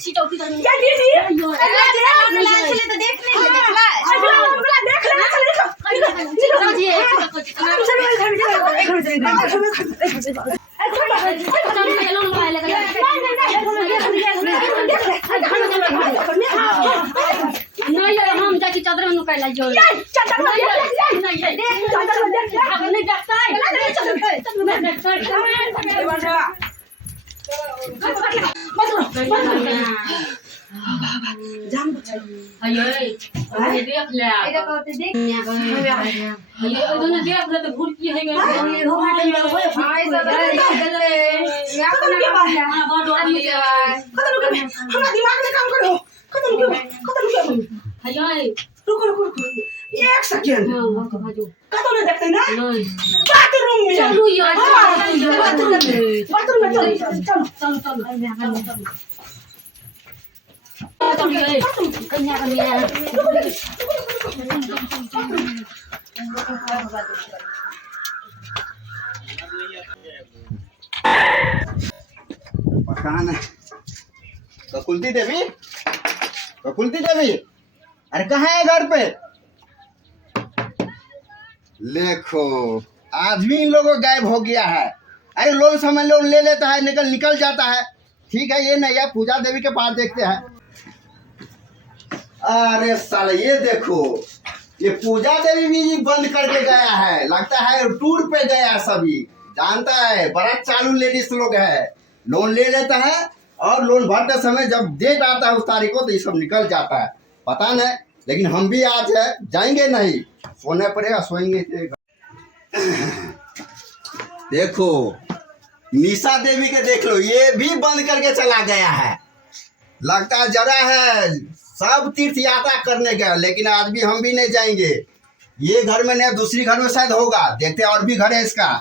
अच्छी चौकी कर क्या दीदी लाल चले तो देख नहीं देख ले हम जाके चादर में नुकाई लाई जो एक सेकंड कतो नहीं देखते ना बाथरूम में बाथरूम में ककुलती देवी, ककुलती देवी, अरे कहाँ है घर पे? देखो आदमी इन लोगों गायब हो गया है। अरे लोन समझ लोन ले लेता है, निकल जाता है। ठीक है, ये नहीं है, पूजा देवी के पास देखते हैं। अरे साले ये देखो, ये पूजा देवी भी बंद करके गया है, लगता है टूर पे गया सभी। जानता है बड़ा चालू लेडीज लोग है, लोन ले लेता है और लोन भरते समय जब डेट आता है उस तारीख को तो ये सब निकल जाता है। पता नहीं, लेकिन हम भी आज है जाएंगे नहीं, सोने पड़ेगा, सोएंगे। देखो निशा देवी के देख लो, ये भी बंद करके चला गया है। लगता है जरा है सब तीर्थ यात्रा करने गया, लेकिन आज भी हम भी नहीं जाएंगे। ये घर में नहीं, दूसरी घर में शायद होगा, देखते हैं और भी घर है इसका।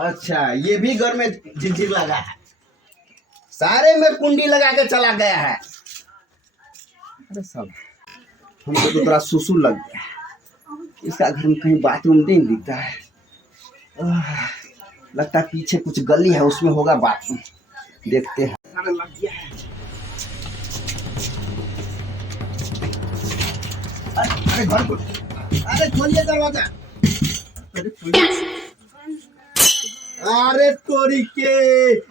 अच्छा ये भी घर में झिझिर लगा है, सारे में कुंडी लगा के चला गया है। अरे सब हमको तो थोड़ा सुसु लग गया, इसका घर में कहीं बाथरूम नहीं दिखता है। लगता है पीछे कुछ गली है, उसमें होगा बाथरूम, देखते हैं। अरे लग गया है, अरे घर को, अरे खोलिए दरवाजा। अरे तोरी के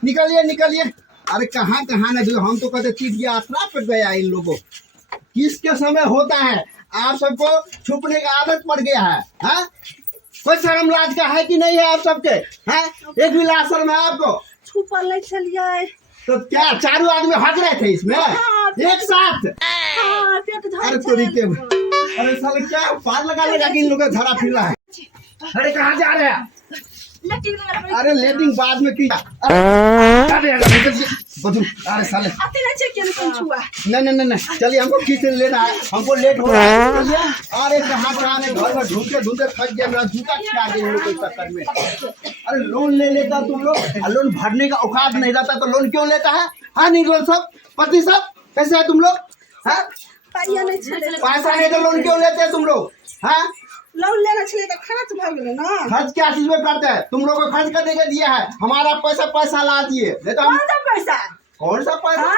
निकलिए निकलिए। अरे कहाँ कहाँ ना, जो हम तो कहते तीर्थ यात्रा पे गया इन लोगों। किसके समय होता है, आप सबको छुपने का आदत पड़ गया है। हाँ? कोई शर्म लाज का है कि नहीं है आप सबके? हैं? एक भी लाज शर्म है आपको? छुपा ले चलिए तो क्या चारों आदमी हट रहे थे इसमें एक साथ? अरे तोरी के, अरे साले क्या पार लगा कि इन लोगों धरा फिर रहा है। अरे कहाँ जा रहे हैं? अरे लेटिंग बाद में किया। अरे साले नहीं नहीं नहीं, चलिए हमको किस लेना है, हमको लेट हो रहा है। अरे कहाँ घर में ढूंढते थक गया, मेरा जूता खिला गया इन लोगों के चक्कर में। अरे लोन ले लेता तुम लोग, लोन भरने का औकात नहीं रहता तो लोन क्यों लेता है? हाँ निकलो सब पति सब, कैसे है तुम लोग? हाँ पैसा नहीं तो लोन क्यों लेते हैं तुम लोग? हाँ लोन लेना चाहिए तो खर्च भाग गए ना। खर्च क्या चीज में करते हैं? तुम लोग को खर्च करने के दिया है, हमारा पैसा ला दिए। नहीं तो कौन सा पैसा? कौन सा पैसा?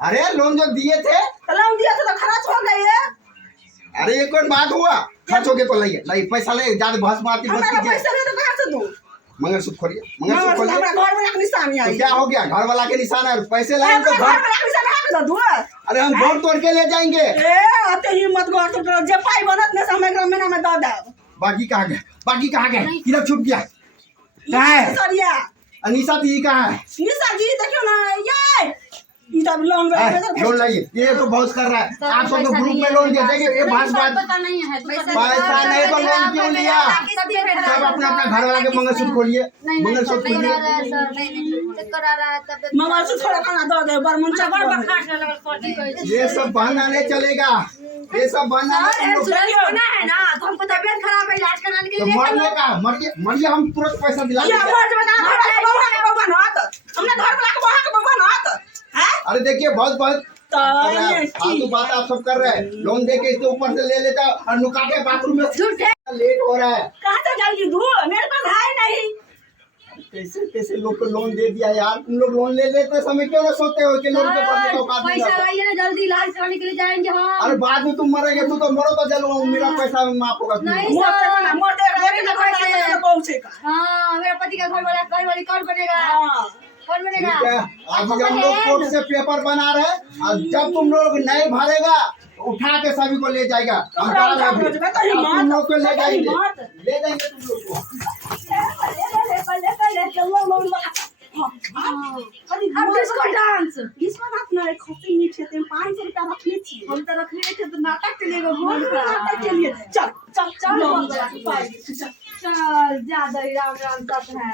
अरे लोन जो दिए थे, लोन दिया था तो खर्च हो गए। अरे ये कौन बात हुआ? खर्च हो गए तो नहीं पैसा ले, ज्यादा बहस मारती पैसा नहीं तो कहाँ से दूं? मंगलसूत्र खोलिए, मंगलसूत्र खोलिए। घर में निशान तो क्या हो गया? घर वाला के निशान है, पैसे लाए तो घर। अरे हम घर तोड़ के ले जाएंगे। हिम्मत जो पाई बनत में समय महीना में दे दे। बाकी कहाँ गए? बाकी कहाँ गए? किधर छुप गया? कहाँ है सरिया? अनीसा दी कहाँ है? निशा जी देखियो ना, ये लोन लाइए, ये तो बहुत कर रहा है। आप सब तो ग्रुप में लोन दिया, देखिए ये बात पैसा नहीं तो लोन क्यों लिया? सब अपना अपना घर वाला के मंगलसूत्र खोलिए, मंगलसूत्र खोलिए। ये सब बहाना नहीं चलेगा, ये सब बहाना है ना, तो हमको तबियत खराब है, इलाज कराने के लिए मरने का मरिए, हम तुरंत पैसा दिला अरे देखिए बहुत फालतू बात आप सब कर रहे हैं। लोन दे के इसके ऊपर से ले लेता और नुका के बाथरूम में लेट हो रहा है। कहाँ से जल्दी दूँ, मेरे पास है नहीं। कैसे कैसे लोग को लोन दे दिया यार। तुम लोग लोन ले लेते समय क्यों ना सोचते हो कि लोन के भरने का औकात नहीं पैसा रहता? लाइए ना जल्दी, इलाज कराने के लिए जाएंगे हम। अरे बाद में तुम मरेंगे, तू तो मरो तो चलो, मेरा पैसा माफ होगा क्यों? नहीं मोटे सर, बना, मोटे लेकिन पैसा पहुंचेगा। हाँ मेरा पति का घर वाली कौन बनेगा? हाँ कौन बनेगा? ठीक है, अभी हम लोग कोर्ट से पेपर बना रहे हैं और जब तुम लोग नहीं भरेगा तो उठा के सभी को ले जाएगा। हम जा रहे हैं अभी। तुम लोग को ले जाएंगे, ले जाएंगे तुम लोग को। अब किसको डांस? इसका बात ना है, खसी मीठे थे 500 रुपया रखने चाहिए। हम तो रखने थे तो नाटक के लिए नाटक के लिए चल चल चल, चल चल, जा दही राम राम सब है।